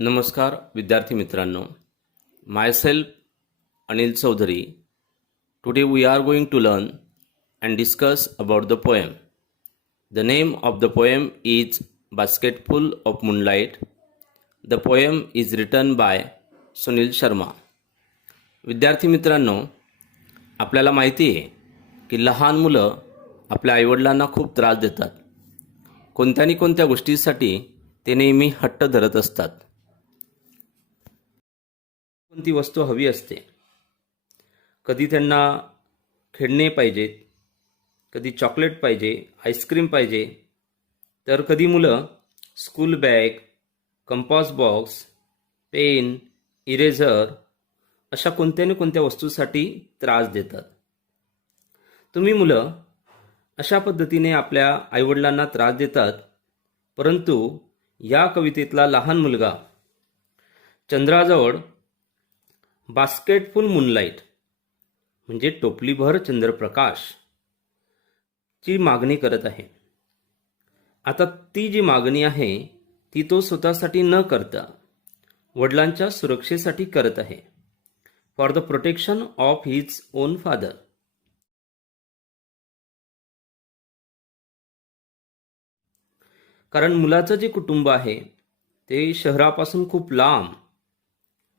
नमस्कार विद्यार्थी मित्रांनो. Myself Anil Chaudhary. Today we are going to learn and discuss about the poem. The name of the poem is Basketful of Moonlight. The poem is written by Sunil Sharma. विद्यार्थी मित्रांनो, आपल्याला माहिती आहे की लहान मुलं आपल्या आईवडिलांना खूप त्रास देतात. कोणत्या गोष्टीसाठी ते नेहमी हट्ट धरत असतात. कोणती वस्तू हवी असते. कधी त्यांना खेळणे पाहिजेत, कधी चॉकलेट पाहिजे, आईस्क्रीम पाहिजे, तर कधी मुलं school bag, compass box, pen, eraser अशा कोणत्या वस्तूसाठी त्रास देतात. तुम्ही मुलं अशा पद्धतीने आपल्या आईवडिलांना त्रास देतात. परंतु या कवितेतला लहान मुलगा चंद्राजवळ बास्केटफुल मूनलाईट म्हणजे टोपलीभर चंद्रप्रकाश ची मागणी करत आहे. आता ती जी मागणी आहे ती तो स्वतःसाठी न करता वडिलांच्या सुरक्षेसाठी करत आहे. For the protection of his on father. कारण मुलाचं जे कुटुंब आहे ते शहरापासून खूप लांब,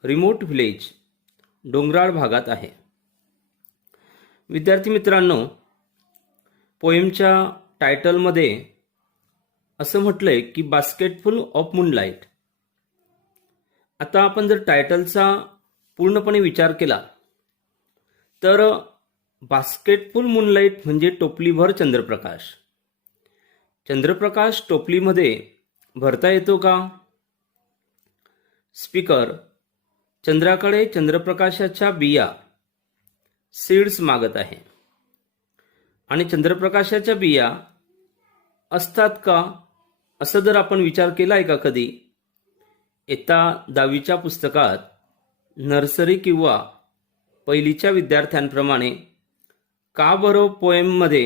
रिमोट व्हिलेज, डोंगराळ भागात आहे. विद्यार्थी मित्रांनो, पोएमच्या टायटलमध्ये असं म्हटलंय की बास्केटफुल ऑफ मूनलाईट. आता आपण जर टायटलचा पूर्णपणे विचार केला तर बास्केटफुल मूनलाईट म्हणजे टोपलीभर चंद्रप्रकाश. चंद्रप्रकाश टोपलीमध्ये भरता येतो का? स्पीकर चंद्राकडे चंद्रप्रकाशाच्या बिया, सीड्स मागत आहे. आणि चंद्रप्रकाशाच्या बिया असतात का असं जर आपण विचार केलाय का कधी? इयत्ता 10वीच्या पुस्तकात नर्सरी किंवा पहिलीच्या विद्यार्थ्यांप्रमाणे का बरं पोएममध्ये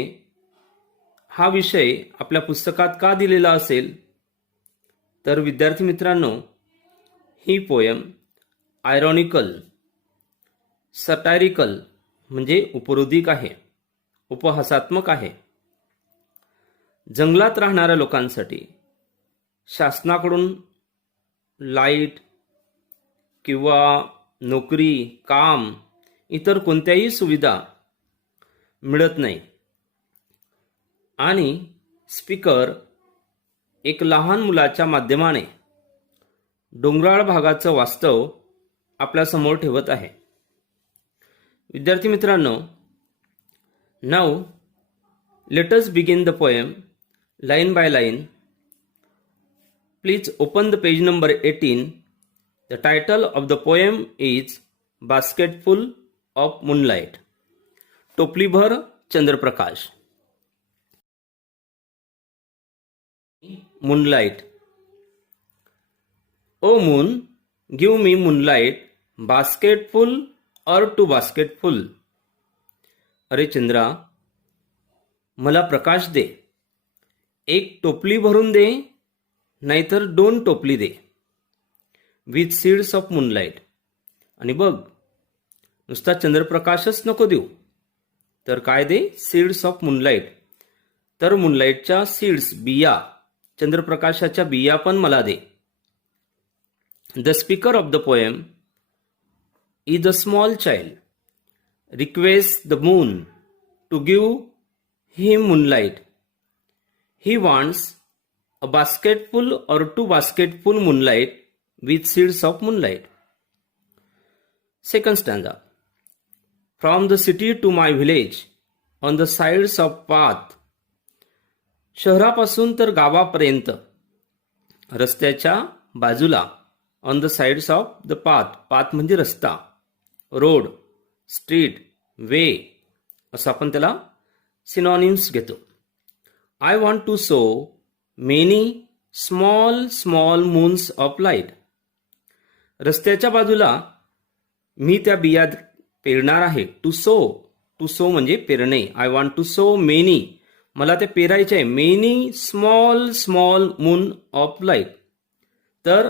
हा विषय आपल्या पुस्तकात का दिलेला असेल? तर विद्यार्थी मित्रांनो, ही पोएम आयरॉनिकल, सटायरिकल म्हणजे उपरोधिक आहे, उपहासात्मक आहे. जंगलात राहणाऱ्या लोकांसाठी शासनाकडून लाईट किंवा नोकरी, काम, इतर कोणत्याही सुविधा मिळत नाही. आणि स्पीकर एक लहान मुलाच्या माध्यमाने डोंगराळ भागाचं वास्तव आपल्या समोर ठेवत आहे. विद्यार्थी मित्रांनो, now let us begin the poem line by line. Please open the page number 18. The title of the poem is basketful of moonlight. टोपलीभर चंद्रप्रकाश. Moonlight. O moon, give me moonlight, basketful or two बास्केटफुल. अरे चंद्रा, मला प्रकाश दे. एक टोपली भरून दे, नाहीतर 2 टोपली दे. With seeds of moonlight. आणि बघ, नुसता चंद्रप्रकाशच नको देऊ, तर काय दे? Seeds of moonlight. तर मूनलाइटच्या सीड्स, बिया, चंद्रप्रकाशाच्या बिया पण मला दे. The speaker of the poem is a small child, requests the moon to give him moonlight. He wants a basketful or 2 basketful moonlight with seeds of moonlight. Second stanza. From the city to my village, on the sides of path. शहरापासून तर गावापर्यंत रस्त्याच्या बाजूला, on the sides of the path. Path म्हणजे रस्ता, road, street, वे असं आपण त्याला सिनॉनिम्स घेतो. I want to sow many small small moons of light. रस्त्याच्या बाजूला मी त्या बिया पेरणार आहे. टू सो म्हणजे पेरणे. I want to sow many, मला ते पेरायचे आहे. Many small small moon of light. तर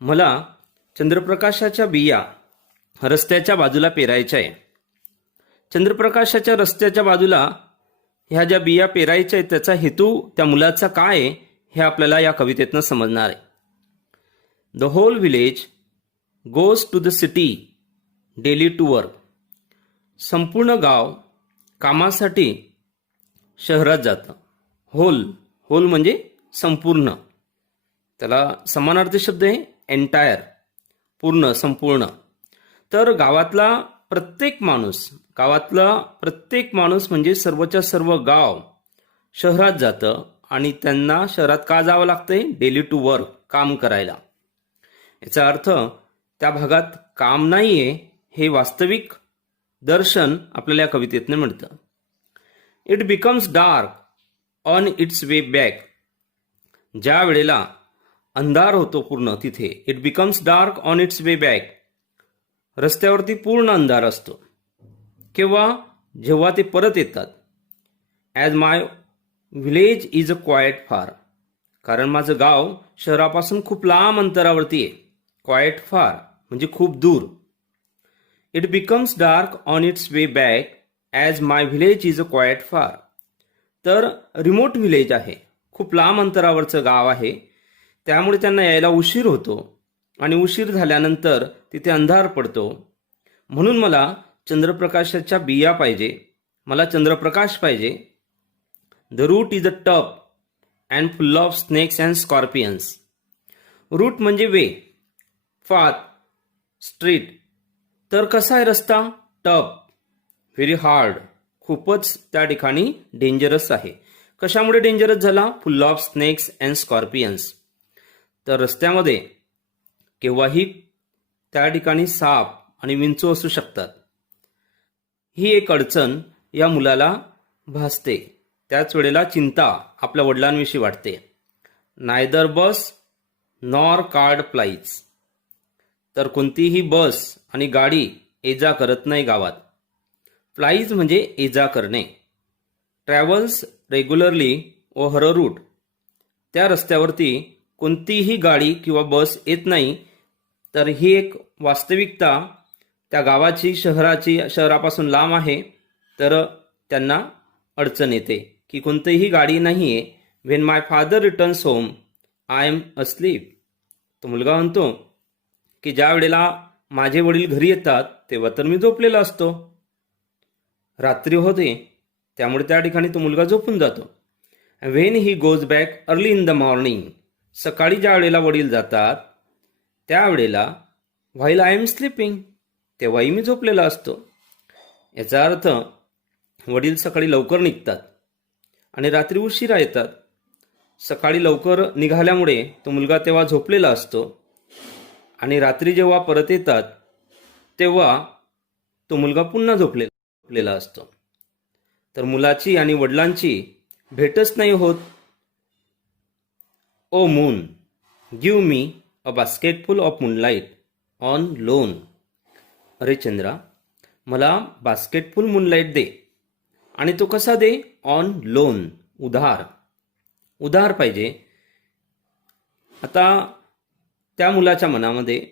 मला चंद्रप्रकाशाच्या बिया रस्त्याच्या बाजूला पेरायच्या आहे. चंद्रप्रकाशाच्या रस्त्याच्या बाजूला ह्या ज्या बिया पेरायच्या आहेत त्याचा हेतू त्या मुलाचा काय आहे हे आपल्याला या कवितेतनं समजणार आहे. The whole village goes to the city daily to work. संपूर्ण गाव कामासाठी शहरात जातं. होल होल म्हणजे संपूर्ण, त्याला समानार्थी शब्द आहे एंटायर, पूर्ण, संपूर्ण. तर गावातला प्रत्येक माणूस म्हणजे सर्वच्या सर्व गाव शहरात जातं आणि त्यांना शहरात का जावं लागतंय? डेली टू वर्क, काम करायला. याचा अर्थ त्या भागात काम नाहीये हे वास्तविक दर्शन आपल्याला या कवितेतनं मिळतं. It becomes dark on it's way back. ज्या वेळेला अंधार होतो पूर्ण तिथे, it becomes dark on it's way back, रस्त्यावरती पूर्ण अंधार असतो. जेव्हा ते परत येतात. As my village is a quiet फार. कारण माझं गाव शहरापासून खूप लांब अंतरावरती आहे. क्वायट फार म्हणजे खूप दूर. It becomes dark on it's way back as my village is a quiet फार. तर रिमोट विलेज आहे, खूप लांब अंतरावरचं गाव आहे, त्यामुळे त्यांना यायला उशीर होतो आणि उशीर झाल्यानंतर तिथे अंधार पडतो. म्हणून मला चंद्रप्रकाशाच्या बिया पाहिजे, मला चंद्रप्रकाश पाहिजे. The route is a tough and full of snakes and scorpions. Route म्हणजे वे, पाथ, स्ट्रीट. तर कसा आहे रस्ता? टफ, व्हेरी हार्ड, खूपच त्या ठिकाणी डेंजरस आहे. कशामुळे डेंजरस झाला? फुल ऑफ स्नेक्स अँड स्कॉर्पियन्स. तर रस्त्यामध्ये केव्हाही त्या ठिकाणी साप आणि विंचू असू शकतात. ही एक अडचण या मुलाला भासते. त्याच वेळेला चिंता आपल्या वडिलांविषयी वाटते. नायदर बस नॉर कार्ड फ्लाईज. तर कोणतीही बस आणि गाडी ये जा करत नाही गावात. फ्लाईज म्हणजे ये जा करणे. ट्रॅव्हल्स रेग्युलरली ओव्हर अ रूट. त्या रस्त्यावरती कोणतीही गाडी किंवा बस येत नाही. तर ही एक वास्तविकता त्या गावाची, शहरापासून लांब आहे, तर त्यांना अडचण येते की कोणतीही गाडी नाही आहे. When my father returns home I am asleep. तो मुलगा म्हणतो की ज्या वेळेला माझे वडील घरी येतात तेव्हा तर मी झोपलेला असतो. रात्री होते त्यामुळे त्या ठिकाणी तो मुलगा झोपून जातो. When he goes back early in the morning. सकाळी ज्या वेळेला वडील जातात त्यावेळेला व्हाईल आय एम स्लीपिंग, तेव्हाही मी झोपलेला असतो. याचा अर्थ वडील सकाळी लवकर निघतात आणि रात्री उशिरा येतात. सकाळी लवकर निघाल्यामुळे तो मुलगा तेव्हा झोपलेला असतो आणि रात्री जेव्हा परत येतात तेव्हा तो मुलगा पुन्हा झोपलेला असतो. तर मुलाची आणि वडिलांची भेटच नाही होत. O moon give me a basketful of moonlight on loan. अरे चंद्रा, मला बास्केटफुल मूनलाईट दे. आणि तो कसा दे? ऑन लोन, उधार पाहिजे. आता त्या मुलाच्या मनामध्ये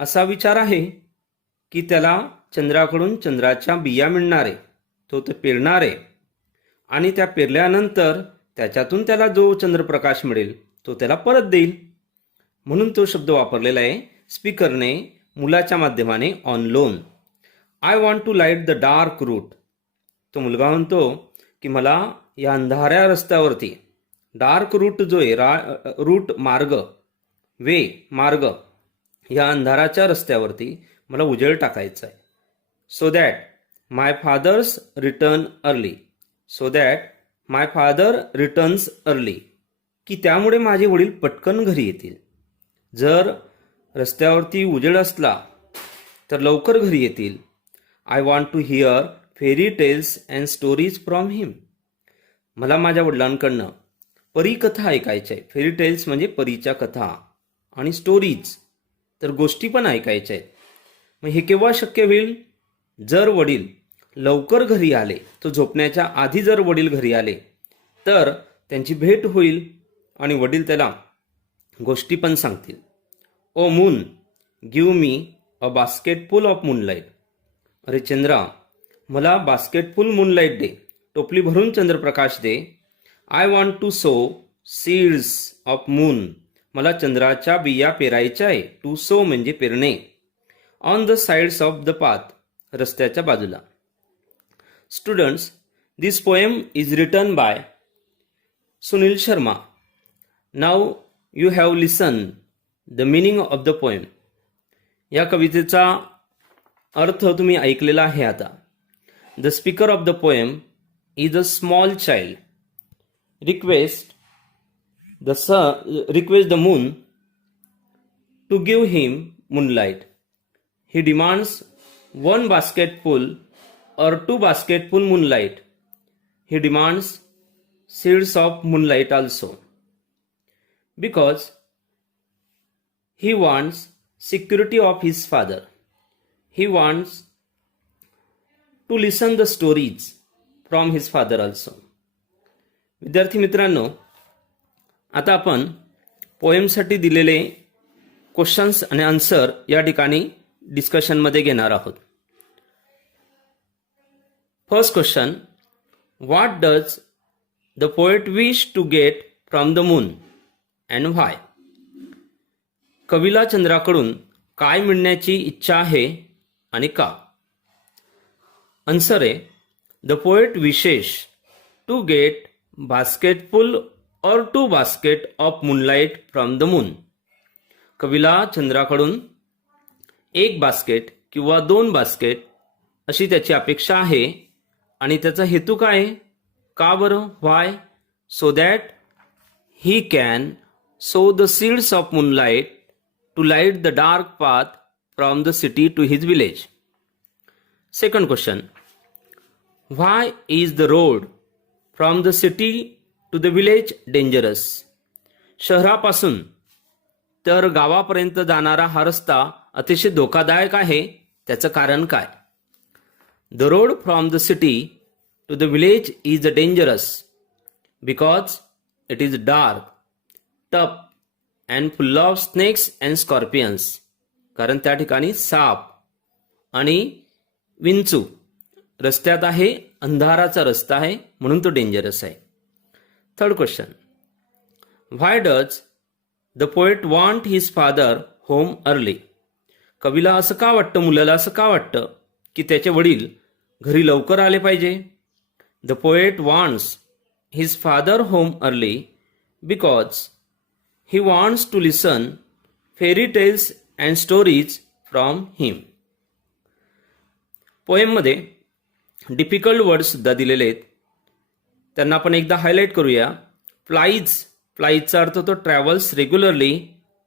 असा विचार आहे की त्याला चंद्राकडून चंद्राच्या बिया मिळणार आहे, तो पेरणार आहे आणि त्या पेरल्यानंतर त्याच्यातून त्याला जो चंद्रप्रकाश मिळेल तो त्याला परत देईल. म्हणून तो शब्द वापरलेला आहे स्पीकरने मुलाच्या माध्यमाने, on loan. I want to light the dark route. तो मुलगा म्हणतो की मला या अंधाऱ्या रस्त्यावरती, डार्क रूट जो आहे, रूट मार्ग, मार्ग, या अंधाराच्या रस्त्यावरती मला उजेड टाकायचा आहे. So that my father's returns early. की त्यामुळे माझे वडील पटकन घरी येतील. जर रस्त्यावरती उजेड असला तर लवकर घरी येतील. I want to hear fairy tales and stories from him. मला माझ्या वडिलांकडनं परीकथा ऐकायच्या आहे. फेरी टेल्स म्हणजे परीच्या कथा, आणि स्टोरीज तर गोष्टी पण ऐकायच्या आहेत. मग हे केव्हा शक्य होईल? जर वडील लवकर घरी आले, तो झोपण्याच्या आधी जर वडील घरी आले तर त्यांची भेट होईल आणि वडील त्याला गोष्टी पण सांगतील. O moon give me a basketful of moonlight. अरे चंद्रा, मला बास्केटफुल मूनलाईट दे, टोपली भरून चंद्रप्रकाश दे. I want to sow seeds of moon. मला चंद्राच्या बिया पेरायच्या आहे. टू सो म्हणजे पेरणे. On the sides of the path, रस्त्याच्या बाजूला. Students, this poem is written by Sunil Sharma. Now you have listen the meaning of the poem. या कवितेचा अर्थ तुम्ही ऐकलेला आहे आता. The speaker of the poem is a small child. Request the moon to give him moonlight. He demands one basketful or two basketful moonlight. He demands seeds of moonlight also. Because he wants security of his father. He wants to listen the stories from his father also. विद्यार्थी मित्रांनो, आता आपण पोएमसाठी दिलेले questions आणि answer या ठिकाणी डिस्कशनमध्ये घेणार आहोत. First question, what does the poet wish to get from the moon and why. कवीला चंद्राकडून काय मिळण्याची इच्छा आहे आणि का. आन्सर आहे, the poet wishes to get basketful or two basket of moonlight from the moon. कवीला चंद्राकडून एक बास्केट किंवा दोन बास्केट अशी त्याची अपेक्षा आहे. आणि त्याचा हेतू काय आहे, का बरं, why. So that he can sow the seeds of moonlight to light the dark path from the city to his village. Second question, why is the road from the city to the village dangerous. शहरापासून तर गावापर्यंत जाणारा हा रस्ता अतिशय धोकादायक आहे. त्याचं कारण काय. The road from the city to the village is dangerous because it is dark, tough and full of snakes and scorpions. कारण त्या ठिकाणी साप आणि विंचू रस्त्यात आहे. अंधाराचा रस्ता आहे म्हणून तो डेंजरस आहे. Third question, why does the poet want his father home early. कवीला असं का वाटतं, मुलाला असं का वाटतं की त्याचे वडील घरी लवकर आले पाहिजे. The poet wants his father home early because he wants to listen fairy tales and stories from him. पोएममध्ये डिफिकल्ट वर्ड्स सुद्धा दिलेले आहेत. त्यांना आपण एकदा हायलाईट करूया. फ्लाईजचा अर्थ तो ट्रॅव्हल्स रेग्युलरली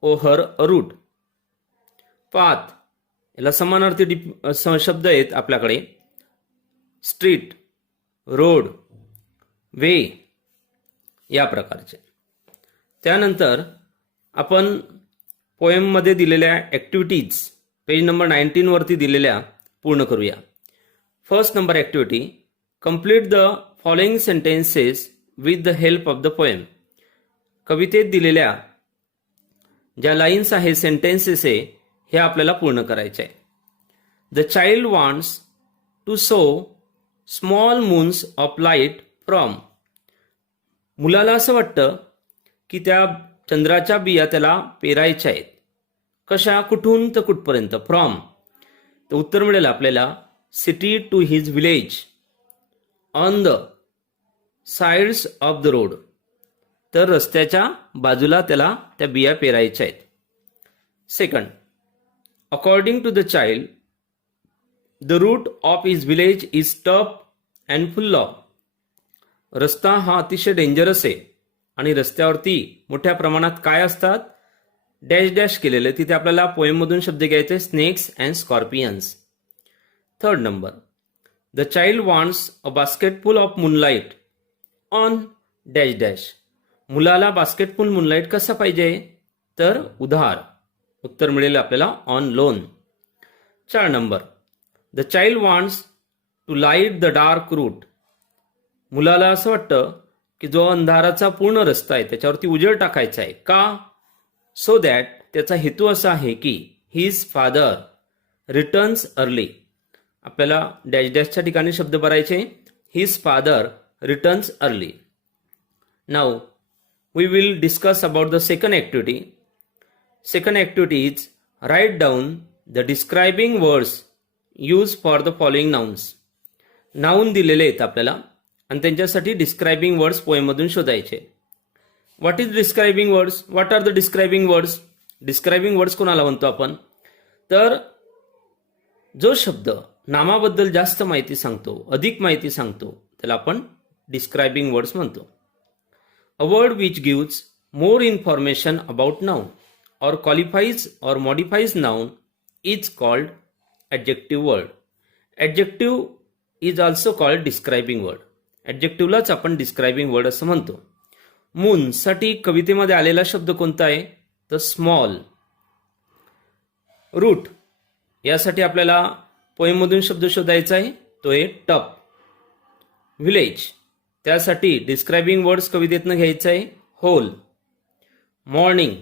ओव्हर अ रूट. पाथ याला समानार्थी शब्द आहेत आपल्याकडे. स्ट्रीट, रोड, वे या प्रकारचे. त्यानंतर आपण पोएममध्ये दिलेल्या ॲक्टिव्हिटीज पेज नंबर 19 वरती दिलेल्या पूर्ण करूया. First number activity, complete the following sentences with the help of the poem. कवितेत दिलेल्या ज्या लाईन्स आहे, सेंटेन्सेस आहे, हे आपल्याला पूर्ण करायचे आहे. The child wants to sow small moons of light from. मुलाला असं वाटतं की त्या चंद्राच्या बिया त्याला पेरायच्या आहेत. कशा, कुठून तर कुठपर्यंत, फ्रॉम. तर उत्तर मिळेल आपल्याला, city to his village, on the sides of the road. तर रस्त्याच्या बाजूला त्याला त्या बिया पेरायच्या आहेत. Second, according to the child the route of his village is tough and full of. रस्ता हा अतिशय डेंजरस आहे आणि रस्त्यावरती मोठ्या प्रमाणात काय असतात, डॅश डॅश केलेले. तिथे आपल्याला पोएममधून शब्द घ्यायचे, snakes and scorpions. Third number, the child wants a basketful of moonlight on dash dash. मुलाला बास्केटफुल मूनलाईट कसा पाहिजे, तर उधार. उत्तर मिळेल आपल्याला, on loan. 4 number, the child wants to light the dark route. मुलाला असं वाटतं की जो अंधाराचा पूर्ण रस्ता आहे त्याच्यावरती उजेड टाकायचा आहे. का, सो दॅट त्याचा हेतू असा आहे की हिज फादर रिटर्न्स अर्ली. आपल्याला डॅश डॅशच्या ठिकाणी शब्द भरायचे. His father returns early. Now we will discuss about the second activity. Second activity is write down the describing words used for the following nouns. Noun दिलेले आहेत आपल्याला आणि त्यांच्यासाठी describing words पोएममधून शोधायचे. What is describing words? What are the describing words? Describing words कोणाला म्हणतो आपण? तर जो शब्द नामाबद्दल जास्त माहिती सांगतो, अधिक माहिती सांगतो, त्याला आपण डिस्क्रायबिंग वर्ड्स म्हणतो. A word which gives more information about noun or qualifies or modifies noun is called adjective word. Adjective is also called describing word. Adjectiveलाच आपण describing word असं म्हणतो. मून साठी कवितेमध्ये आलेला शब्द कोणता आहे? तर स्मॉल. रूट यासाठी आपल्याला पोएममधून शब्द शोधायचा आहे, तो आहे टप. विलेज त्यासाठी डिस्क्रायबिंग वर्ड्स कवितेतून घ्यायचा आहे, होल. मॉर्निंग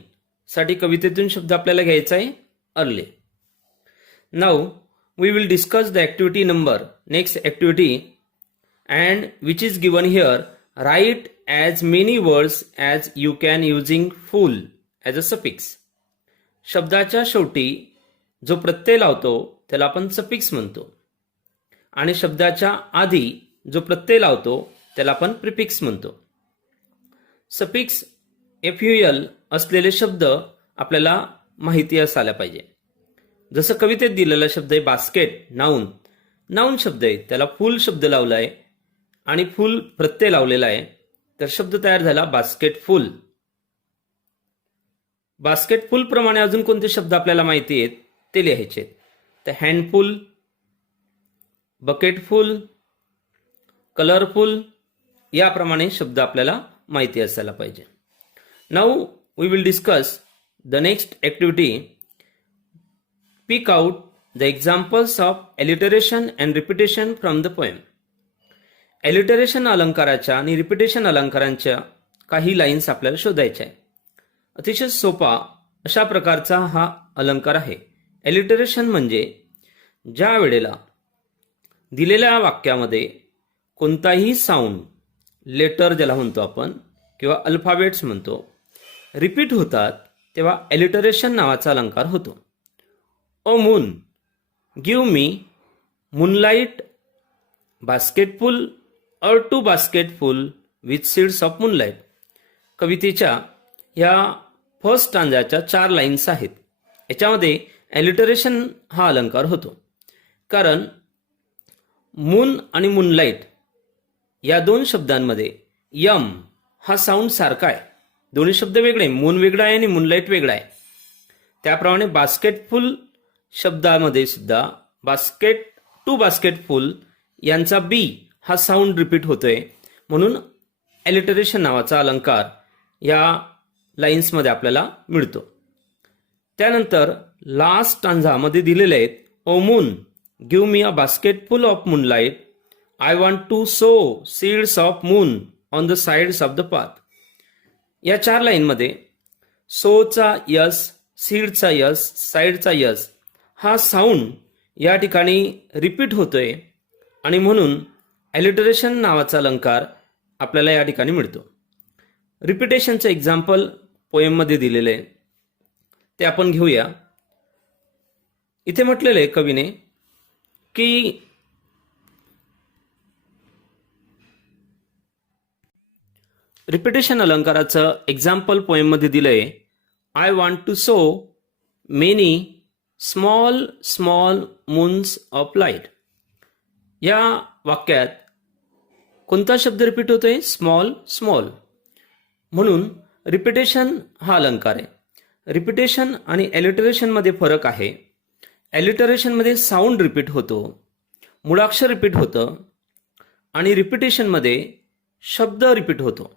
साठी कवितेतून शब्द आपल्याला घ्यायचा आहे, early. Now we will discuss the activity number. Next activity and which is given here. Write as many words as you can using full as a suffix. शब्दाच्या शेवटी जो प्रत्यय लावतो त्याला आपण सफिक्स म्हणतो आणि शब्दाच्या आधी जो प्रत्यय लावतो त्याला आपण प्रिफिक्स म्हणतो. सफिक्स FUL असलेले शब्द आपल्याला माहिती असायला पाहिजे. जसं कवितेत दिलेला शब्द आहे बास्केट, नाऊन. नाऊन शब्द आहे, त्याला फुल शब्द लावला आहे आणि फुल प्रत्यय लावलेला आहे, तर शब्द तयार झाला बास्केट फुल. बास्केट फुल प्रमाणे अजून कोणते शब्द आपल्याला माहिती आहेत ते लिहायचे. तर हँडफुल, बकेटफुल, कलरफुल याप्रमाणे शब्द आपल्याला माहिती असायला पाहिजे. Now we will discuss the next activity. Pick out the examples of alliteration and repetition from the poem. Alliteration अलंकाराच्या आणि रिपिटेशन अलंकारांच्या काही लाईन्स आपल्याला शोधायच्या आहे. अतिशय सोपा अशा प्रकारचा हा अलंकार आहे. एलिटरेशन म्हणजे ज्या वेळेला दिलेल्या वाक्यामध्ये कोणताही साऊंड, लेटर ज्याला म्हणतो आपण किंवा अल्फाबेट्स म्हणतो, रिपीट होतात तेव्हा एलिटरेशन नावाचा अलंकार होतो. O moon give me moonlight basketful or 2 basketful with seeds of moonlight. कवितेच्या ह्या फर्स्ट स्टांजाच्या 4 लाईन्स आहेत. याच्यामध्ये एलिटरेशन हा अलंकार होतो कारण मून आणि मूनलाईट या दोन शब्दांमध्ये यम हा साऊंड सारखा आहे. दोन्ही शब्द वेगळे, मून वेगळा आहे आणि मूनलाईट वेगळा आहे. त्याप्रमाणे बास्केटफुल शब्दामध्ये सुद्धा बास्केट 2 बास्केटफुल यांचा बी हा साऊंड रिपीट होतोय, म्हणून एलिटरेशन नावाचा अलंकार या लाईन्समध्ये आपल्याला मिळतो. त्यानंतर लास्ट स्टांझामध्ये दिलेले आहेत. O moon give me a basketful of moonlight. I want to sow seeds of moon on the sides of the path. या 4 लाईनमध्ये सोचा यस, सीडचा यस, साइडचा यस हा साऊंड या ठिकाणी रिपीट होतोय आणि म्हणून एलिटरेशन नावाचा अलंकार आपल्याला या ठिकाणी मिळतो. रिपिटेशनचं एक्झाम्पल पोएममध्ये दिलेलं आहे, ते आपण घेऊया. इथे म्हटलेलं आहे कवीने की रिपिटेशन अलंकाराचं एक्झाम्पल पोएममध्ये दिलंय. I want to sow many small small moons of light. या वाक्यात कोणता शब्द रिपीट होतोय? Small small. म्हणून रिपिटेशन हा अलंकार आहे. रिपिटेशन आणि एलिटरेशनमध्ये फरक आहे. एलिटरेशनमध्ये साऊंड रिपीट होतो, मुळाक्षर रिपीट होतं आणि रिपिटेशनमध्ये शब्द रिपीट होतो.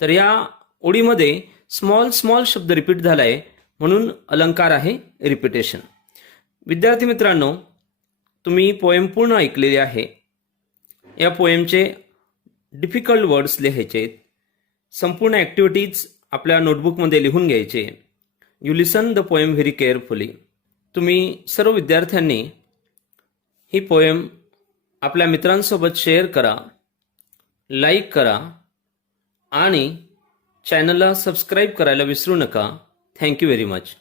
तर या ओळीमध्ये स्मॉल स्मॉल शब्द रिपीट झालाय म्हणून अलंकार आहे रिपिटेशन. विद्यार्थी मित्रांनो, तुम्ही पोएम पूर्ण ऐकलेली आहे. या पोएमचे डिफिकल्ट वर्ड्स लिहायचे, संपूर्ण ॲक्टिव्हिटीज आपल्या नोटबुकमध्ये लिहून घ्यायचे. You listen the poem very carefully. तुम्ही सर्व विद्यार्थ्यांनी ही पोएम आपल्या मित्रांसोबत शेअर करा, लाईक करा आणि चॅनलला सबस्क्राईब करायला विसरू नका. Thank you very much.